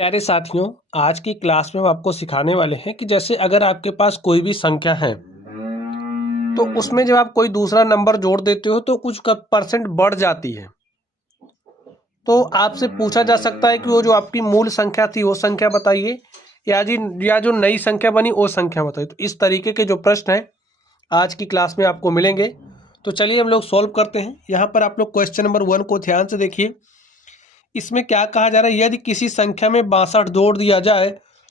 प्यारे साथियों, आज की क्लास में हम आपको सिखाने वाले हैं कि जैसे अगर आपके पास कोई भी संख्या है तो उसमें जब आप कोई दूसरा नंबर जोड़ देते हो तो कुछ परसेंट बढ़ जाती है। तो आपसे पूछा जा सकता है कि वो जो आपकी मूल संख्या थी वो संख्या बताइए, या जो नई संख्या बनी वो संख्या बताइए। तो इस तरीके के जो प्रश्न हैं आज की क्लास में आपको मिलेंगे। तो चलिए हम लोग सॉल्व करते हैं। यहाँ पर आप लोग क्वेश्चन नंबर 1 को ध्यान से देखिए। इसमें क्या कहा जा रहा है, यदि किसी संख्या में 62 जोड़ दिया जाए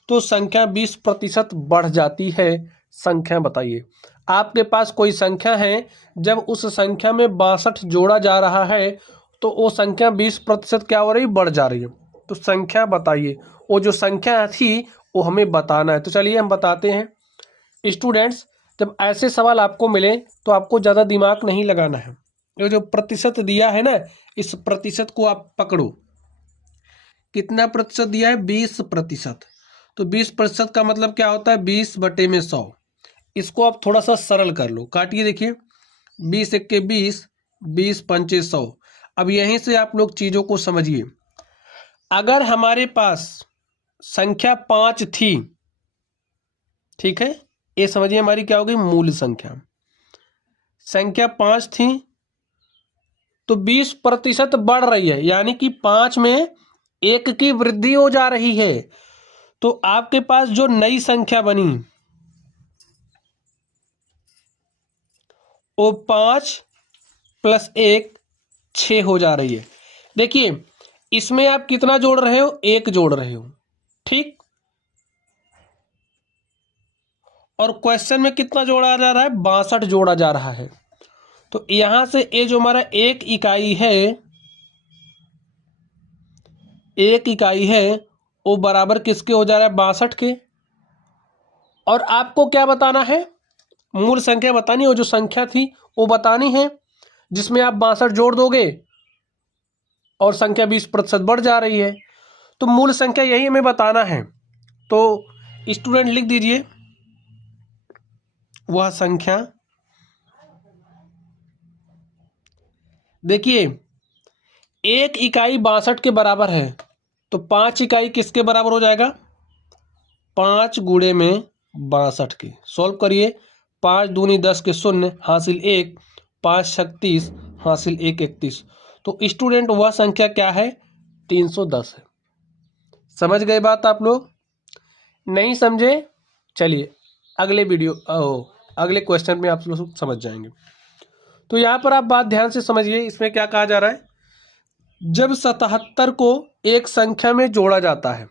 तो संख्या 20% बढ़ जाती है। संख्या बताइए। आपके पास कोई संख्या है, जब उस संख्या में 62 जोड़ा जा रहा है तो वो संख्या 20% क्या हो रही, बढ़ जा रही है। तो संख्या बताइए। वो जो संख्या थी वो हमें बताना है। तो चलिए हम बताते हैं। स्टूडेंट्स, जब ऐसे सवाल आपको मिले तो आपको ज़्यादा दिमाग नहीं लगाना है। ये जो प्रतिशत दिया है ना, इस प्रतिशत को आप पकड़ो। कितना प्रतिशत दिया है, 20%। तो 20% का मतलब क्या होता है, 20/100। इसको आप थोड़ा सा सरल कर लो, काटिए देखिए। 20 एक के 20, 20 पंचे 100। अब यहीं से आप लोग चीज़ों को समझिए। अगर हमारे पास संख्या 5 थी, ठीक है, ये समझिए हमारी क्या होगी, मूल संख्या। संख्या 5 थी तो 20% बढ़ रही है, यानी कि 5 में 1 की वृद्धि हो जा रही है। तो आपके पास जो नई संख्या बनी वो 5 + 1 6 हो जा रही है। देखिए, इसमें आप कितना जोड़ रहे हो, 1 जोड़ रहे हो, ठीक। और क्वेश्चन में कितना जोड़ा जा रहा है, 62 जोड़ा जा रहा है। तो यहां से ये जो हमारा 1 इकाई है, 1 इकाई है, वो बराबर किसके हो जा रहा है, 62 के। और आपको क्या बताना है, मूल संख्या बतानी है। वो जो संख्या थी वो बतानी है जिसमें आप 62 जोड़ दोगे और संख्या 20% बढ़ जा रही है। तो मूल संख्या यही हमें बताना है। तो स्टूडेंट लिख दीजिए, वह संख्या, देखिए 1 इकाई 62 के बराबर है तो 5 इकाई किसके बराबर हो जाएगा, 5 गुणे में 62 के। सॉल्व करिए। 5 दूनी 10 के 0 हासिल 1, 5 छक 30 हासिल 1 31। तो स्टूडेंट वह संख्या क्या है, 310 है। समझ गए बात आप लोग? नहीं समझे? चलिए अगले क्वेश्चन में आप लोग समझ जाएंगे। तो यहाँ पर आप बात ध्यान से समझिए। इसमें क्या कहा जा रहा है, जब 77 को एक संख्या में जोड़ा जाता है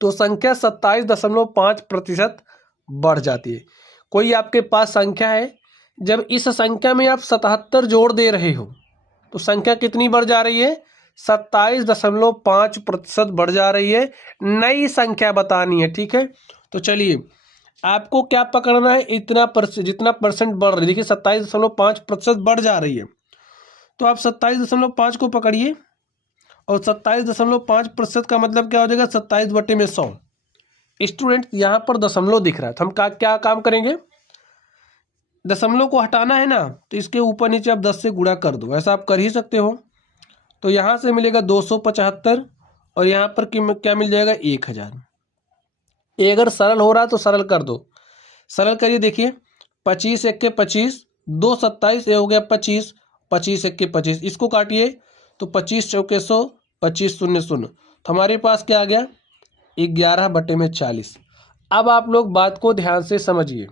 तो संख्या 27.5% बढ़ जाती है। कोई आपके पास संख्या है, जब इस संख्या में आप 77 जोड़ दे रहे हो तो संख्या कितनी बढ़ जा रही है, 27.5% बढ़ जा रही है। नई संख्या बतानी है, ठीक है। तो चलिए आपको क्या पकड़ना है, जितना परसेंट बढ़ रही है। देखिए 27.5% बढ़ जा रही है, तो आप 27.5 को पकड़िए। और 27.5% का मतलब क्या हो जाएगा, 27/100। स्टूडेंट यहाँ पर दशमलव दिख रहा है तो हम क्या काम करेंगे, दशमलव को हटाना है ना, तो इसके ऊपर नीचे आप 10 से गुणा कर दो। ऐसा आप कर ही सकते हो। तो यहाँ से मिलेगा 275 और यहाँ पर क्या मिल जाएगा, 1000। ये अगर सरल हो रहा है तो सरल कर दो। सरल करिए, देखिए 25 एक के 25, 2 27, ये हो गया 25, 25 एक के 25। इसको काटिए तो 25 चौके 100, 25 शून्य शून्य। तो हमारे पास क्या आ गया, 11/40। अब आप लोग बात को ध्यान से समझिए।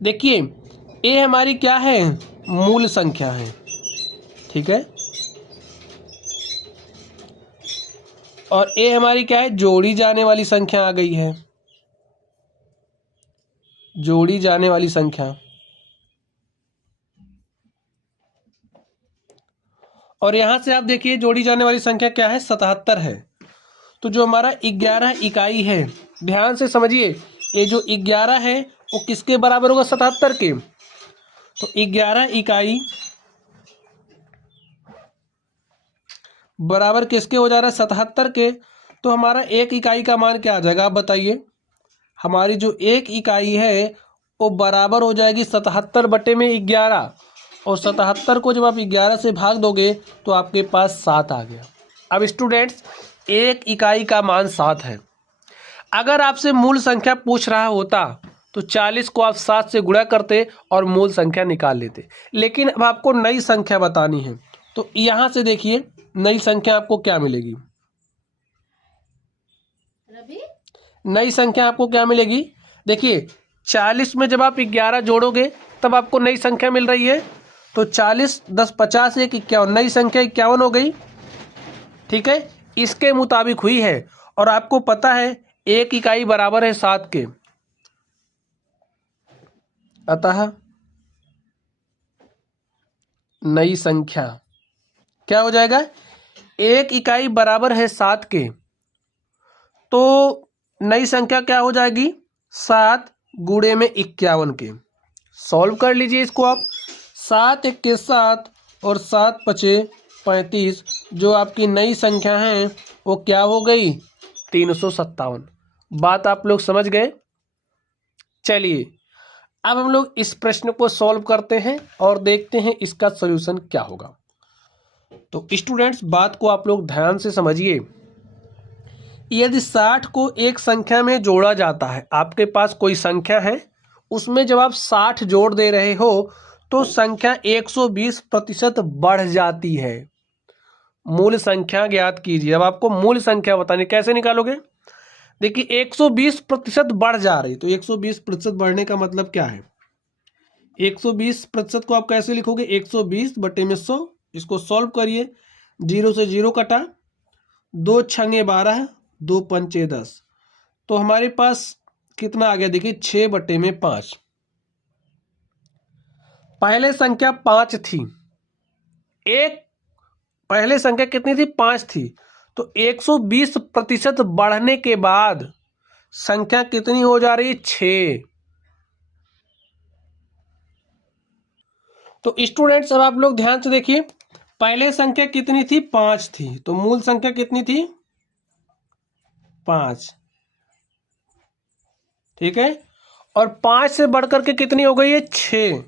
देखिए ये हमारी क्या है, मूल संख्या है, ठीक है। और ये हमारी क्या है, जोड़ी जाने वाली संख्या आ गई है, जोड़ी जाने वाली संख्या। और यहां से आप देखिए जोड़ी जाने वाली संख्या क्या है, 77 है। तो जो हमारा 11 इकाई है, ध्यान से समझिए, ये जो 11 है वो किसके बराबर होगा, 77 के। तो 11 इकाई बराबर किसके हो जा रहा है, 77 के। तो हमारा 1 इकाई का मान क्या आ जाएगा, आप बताइए। हमारी जो 1 इकाई है वो बराबर हो जाएगी 77/11। और 77 को जब आप 11 से भाग दोगे तो आपके पास 7 आ गया। अब स्टूडेंट्स, 1 इकाई का मान 7 है। अगर आपसे मूल संख्या पूछ रहा होता तो 40 को आप 7 से गुणा करते और मूल संख्या निकाल लेते। लेकिन अब आपको नई संख्या बतानी है, तो यहाँ से देखिए नई संख्या आपको क्या मिलेगी। नई संख्या आपको क्या मिलेगी, देखिए 40 में जब आप 11 जोड़ोगे तब आपको नई संख्या मिल रही है। तो 40 10 50 1 51, नई संख्या 51 हो गई। ठीक है, इसके मुताबिक हुई है। और आपको पता है 1 इकाई बराबर है 7 के, अतः नई संख्या क्या हो जाएगा, 1 इकाई बराबर है 7 के, तो नई संख्या क्या हो जाएगी 7 गुणे में 51 के। सॉल्व कर लीजिए इसको आप। 7 1 के 7 और 7 5 35, जो आपकी नई संख्या है वो क्या हो गई 357। बात आप लोग समझ गए। चलिए अब हम लोग इस प्रश्न को सॉल्व करते हैं और देखते हैं इसका सॉल्यूशन क्या होगा। तो स्टूडेंट्स, बात को आप लोग ध्यान से समझिए। यदि 60 को एक संख्या में जोड़ा जाता है, आपके पास कोई संख्या है, उसमें जब आप 60 जोड़ दे रहे हो तो संख्या 120% बढ़ जाती है। मूल संख्या ज्ञात कीजिए। अब आपको मूल संख्या बतानी, कैसे निकालोगे, देखिए 120% बढ़ जा रही, तो 120% बढ़ने का मतलब क्या है, 120% को आप कैसे लिखोगे, 120/100। इसको सॉल्व करिए, 0 से 0 कटा, 2 छंगे 12, 2 पंचे 10, तो हमारे पास कितना आ गया, देखिए 6/5। पहले संख्या 5 थी, एक पहले संख्या कितनी थी 5 थी, तो 120% बढ़ने के बाद संख्या कितनी हो जा रही है 6। तो स्टूडेंट्स अब आप लोग ध्यान से देखिए, पहले संख्या कितनी थी 5 थी, तो मूल संख्या कितनी थी 5। ठीक है, और 5 से बढ़कर के कितनी हो गई है 6।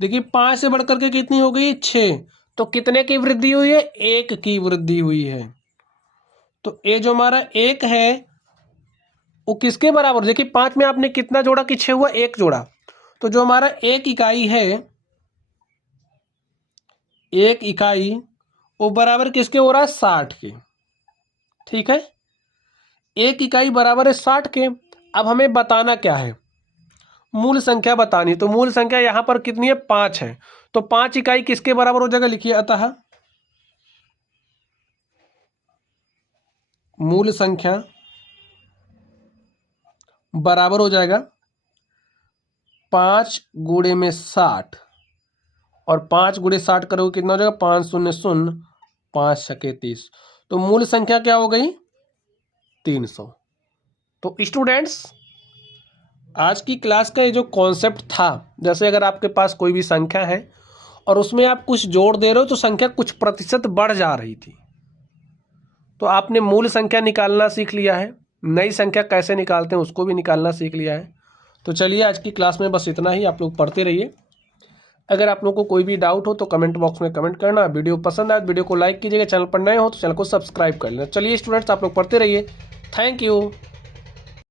देखिए 5 से बढ़कर के कितनी हो गई है 6, तो कितने की वृद्धि हुई है 1 की वृद्धि हुई है। तो ये जो हमारा 1 है वो किसके बराबर, देखिए 5 में आपने कितना जोड़ा कि 6 हुआ, 1 जोड़ा, तो जो हमारा 1 इकाई है, 1 इकाई वो बराबर किसके हो रहा है 60 के। ठीक है, 1 इकाई बराबर है 60 के। अब हमें बताना क्या है, मूल संख्या बतानी। तो मूल संख्या यहां पर कितनी है 5 है, तो 5 इकाई किसके बराबर हो जाएगा, लिखिए, अतः मूल संख्या बराबर हो जाएगा 5 गुणे में 60, और 5 गुणे 60 करोगे कितना हो जाएगा 5 शून्य शून्य, 5 छके 30, तो मूल संख्या क्या हो गई 300। तो स्टूडेंट्स, आज की क्लास का ये जो कॉन्सेप्ट था, जैसे अगर आपके पास कोई भी संख्या है और उसमें आप कुछ जोड़ दे रहे हो तो संख्या कुछ प्रतिशत बढ़ जा रही थी, तो आपने मूल संख्या निकालना सीख लिया है, नई संख्या कैसे निकालते हैं उसको भी निकालना सीख लिया है। तो चलिए आज की क्लास में बस इतना ही, आप लोग पढ़ते रहिए। अगर आप लोगों को कोई भी डाउट हो तो कमेंट बॉक्स में कमेंट करना। वीडियो पसंद आए तो वीडियो को लाइक कीजिएगा, चैनल पर नए हो तो चैनल को सब्सक्राइब कर लेना। चलिए स्टूडेंट्स, आप लोग पढ़ते रहिए। Thank you.